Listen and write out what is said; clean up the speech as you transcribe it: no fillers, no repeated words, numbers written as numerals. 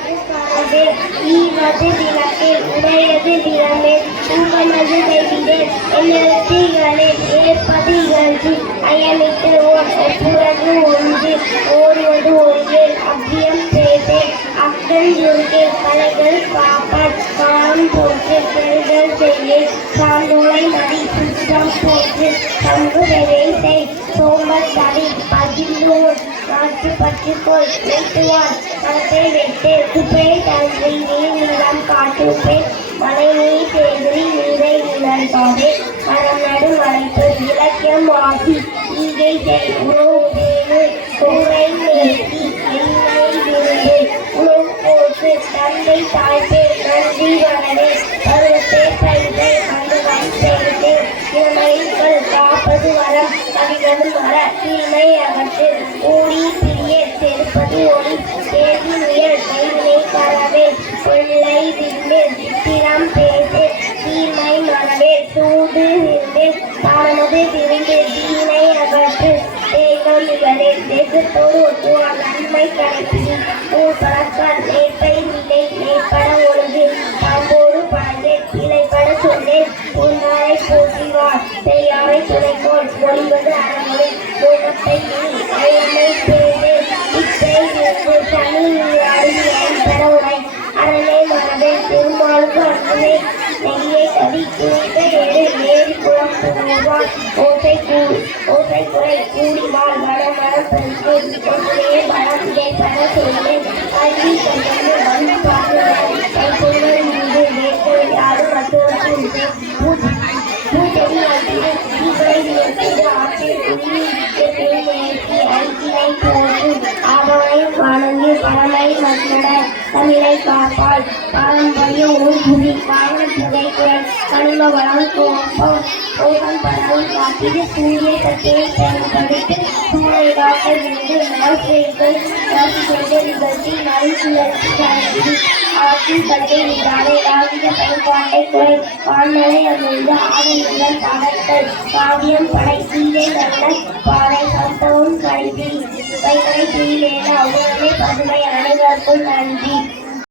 கரவே ஈவது விளக்கே உடையது திறமே உங்களது கைவிடே என்னிடத்திகளே ஏற்பது இகழ்ச்சி அயமிட்டு ஓர் ஒப்புரது ஒன்று ஓடுவது ஒன்றே அவ்வியம் பேசே அக்கல் இருக்கே கலைகள் காப்பான் காலம் போற்று பெறுதல் செய்யே சான்றோலை நடி சுற்றம் போற்று பண்பு நிறைசை சோம்பல் தடி பகிர்ந்தோர் நாட்டு பற்றுக்கோள் வெட்டுவான் மரத்தை வெட்டு குப்பையை தன்றி நீர் நிலம் காட்டுப்பே மழை நீர் தேர்தலி நீரை நிலந்தாவே மரம் நடு மறைப்பு இலக்கியம் ஆசி ஈகை செய் உணவு கூரை நேர்த்தி எண்ணெய் விருந்து உணவு போற்று தந்தை தாய்ப்பே நன்றி வரவே பருவத்தே பயிரை அனுபவம் செய்து இளமைகள் காப்பது வரம் கவிகளும் வர தீமை அகற்று ஊடி பிரிய செருப்பது ஒளி தேதி முயல் கைவினை கரவே கொள்ளை விண்ணு சித்திரம் பேசு தீமை மரவே சூடு விருந்து தானமது விருந்து தீமை அகற்று தேகம் நிகழே தேசத்தோடு ஒட்டுவார் நன்மை கடைப்பிடி ஊர் பழக்கால் நேர்ப்பை நிலை நேர்பட ஒழுங்கு பாம்போடு பழகே இலைப்பட சொன்னேன் பொன்னாரை போற்றிவார் செய்யாரை துணைக்கோள் மொழிவது அறமொழி மூலத்தை அயமை பேரு இச்சை விருந்து சனி அருகியை பெற உடை அரணை மரபை திருமாலுக்கு அன்புமே நெய்யை கவி குறித்த ஏறு ஏறி குளம் புகுவார் ஓசை குறை கூடிவார் வடமரம் பெருக்கு ஒன்றே பலம் இடைப்பட சொன்னேன் கல்வி கண்டது வந்து பார்க்கிறார் கைப்பொருள் மீது வேட்கை யாரும் மற்றவருக்கு பூச்செடி ஆற்றிடு தீவிரை நிறுத்திடு ஆற்றில் குடிநீர் நேர்த்தி ஐக்கினை போற்று ஆபமையும் வணங்கி பழமை மன்னட தமிழை காப்பாள் பாரம்பரிய ஊர்புதி காவல் புகைக்குழல் கனிம வளம் கோபம் பரவும் காப்பீடு சூரிய சக்தியை பயன்படுத்தி சூழலை காக்க விருந்து நலசெய்கள் ராசி செய்த நிகழ்ச்சி நறுசுழற்சி கணக்கு ஆற்றின் கட்டை நீராடை ராகித பயன்பாட்டை குறை வான்மலை அமைந்து ஆடல் பாடல்கள் காவியம் படை கீழே நல்ல பாறை சந்தவும் கல்வி இவைகளை கீழே அவ்வளவே பதுமை அனைவருக்கும் நன்றி.